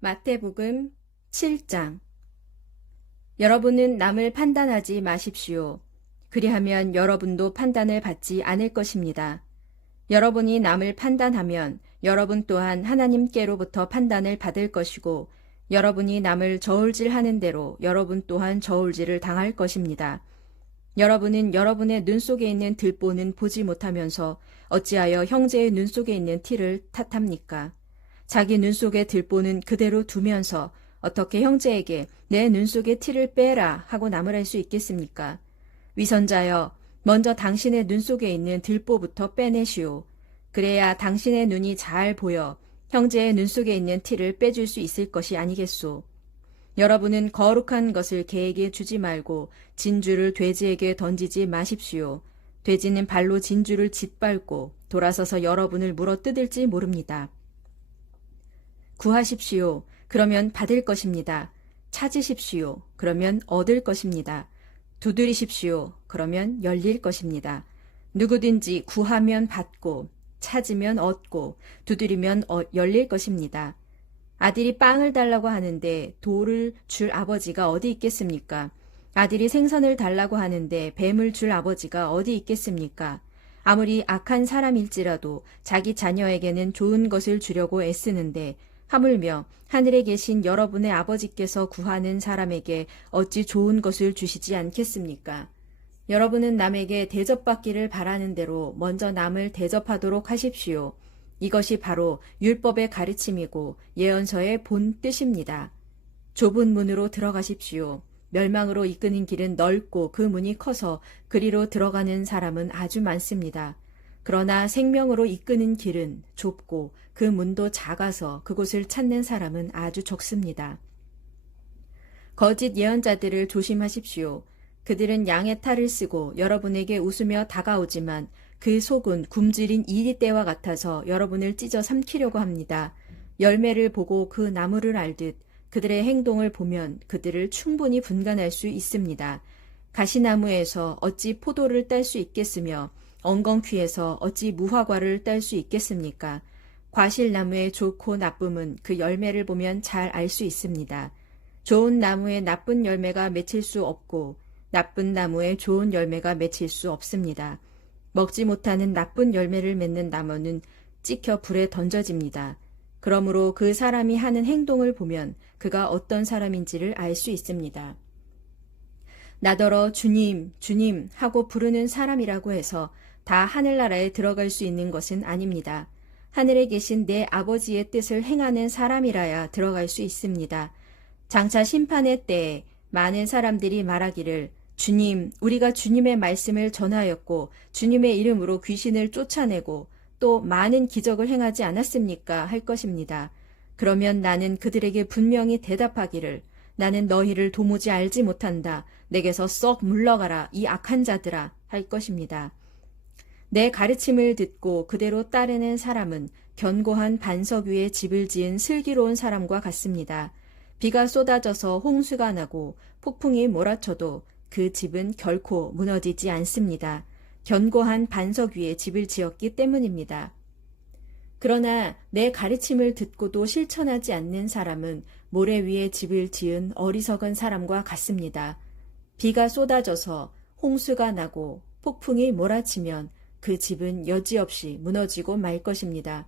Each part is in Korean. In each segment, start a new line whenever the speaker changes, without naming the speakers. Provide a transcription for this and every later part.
마태복음 7장 여러분은 남을 판단하지 마십시오. 그리하면 여러분도 판단을 받지 않을 것입니다. 여러분이 남을 판단하면 여러분 또한 하나님께로부터 판단을 받을 것이고 여러분이 남을 저울질하는 대로 여러분 또한 저울질을 당할 것입니다. 여러분은 여러분의 눈 속에 있는 들보는 보지 못하면서 어찌하여 형제의 눈 속에 있는 티를 탓합니까? 자기 눈 속에 들보는 그대로 두면서 어떻게 형제에게 내 눈 속에 티를 빼라 하고 나무랄 수 있겠습니까? 위선자여, 먼저 당신의 눈 속에 있는 들보부터 빼내시오. 그래야 당신의 눈이 잘 보여 형제의 눈 속에 있는 티를 빼줄 수 있을 것이 아니겠소. 여러분은 거룩한 것을 개에게 주지 말고 진주를 돼지에게 던지지 마십시오. 돼지는 발로 진주를 짓밟고 돌아서서 여러분을 물어 뜯을지 모릅니다. 구하십시오. 그러면 받을 것입니다. 찾으십시오. 그러면 얻을 것입니다. 두드리십시오. 그러면 열릴 것입니다. 누구든지 구하면 받고, 찾으면 얻고, 두드리면 어- 열릴 것입니다. 아들이 빵을 달라고 하는데 돌을 줄 아버지가 어디 있겠습니까? 아들이 생선을 달라고 하는데 뱀을 줄 아버지가 어디 있겠습니까? 아무리 악한 사람일지라도 자기 자녀에게는 좋은 것을 주려고 애쓰는데 하물며 하늘에 계신 여러분의 아버지께서 구하는 사람에게 어찌 좋은 것을 주시지 않겠습니까? 여러분은 남에게 대접받기를 바라는 대로 먼저 남을 대접하도록 하십시오. 이것이 바로 율법의 가르침이고 예언서의 본 뜻입니다. 좁은 문으로 들어가십시오. 멸망으로 이끄는 길은 넓고 그 문이 커서 그리로 들어가는 사람은 아주 많습니다. 그러나 생명으로 이끄는 길은 좁고 그 문도 작아서 그곳을 찾는 사람은 아주 적습니다. 거짓 예언자들을 조심하십시오. 그들은 양의 탈을 쓰고 여러분에게 웃으며 다가오지만 그 속은 굶주린 이리떼와 같아서 여러분을 찢어 삼키려고 합니다. 열매를 보고 그 나무를 알듯 그들의 행동을 보면 그들을 충분히 분간할 수 있습니다. 가시나무에서 어찌 포도를 딸 수 있겠으며 엉겅퀴에서 어찌 무화과를 딸수 있겠습니까? 과실나무의 좋고 나쁨은 그 열매를 보면 잘 알 수 있습니다. 좋은 나무에 나쁜 열매가 맺힐 수 없고 나쁜 나무에 좋은 열매가 맺힐 수 없습니다. 먹지 못하는 나쁜 열매를 맺는 나무는 찍혀 불에 던져집니다. 그러므로 그 사람이 하는 행동을 보면 그가 어떤 사람인지를 알 수 있습니다. 나더러 주님, 주님 하고 부르는 사람이라고 해서 다 하늘나라에 들어갈 수 있는 것은 아닙니다. 하늘에 계신 내 아버지의 뜻을 행하는 사람이라야 들어갈 수 있습니다. 장차 심판의 때에 많은 사람들이 말하기를 주님, 우리가 주님의 말씀을 전하였고 주님의 이름으로 귀신을 쫓아내고 또 많은 기적을 행하지 않았습니까? 할 것입니다. 그러면 나는 그들에게 분명히 대답하기를 나는 너희를 도무지 알지 못한다. 내게서 썩 물러가라. 이 악한 자들아. 할 것입니다. 내 가르침을 듣고 그대로 따르는 사람은 견고한 반석 위에 집을 지은 슬기로운 사람과 같습니다. 비가 쏟아져서 홍수가 나고 폭풍이 몰아쳐도 그 집은 결코 무너지지 않습니다. 견고한 반석 위에 집을 지었기 때문입니다. 그러나 내 가르침을 듣고도 실천하지 않는 사람은 모래 위에 집을 지은 어리석은 사람과 같습니다. 비가 쏟아져서 홍수가 나고 폭풍이 몰아치면 그 집은 여지없이 무너지고 말 것입니다.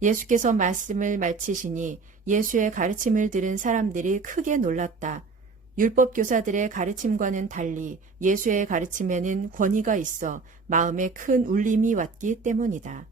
예수께서 말씀을 마치시니 예수의 가르침을 들은 사람들이 크게 놀랐다. 율법 교사들의 가르침과는 달리 예수의 가르침에는 권위가 있어 마음에 큰 울림이 왔기 때문이다.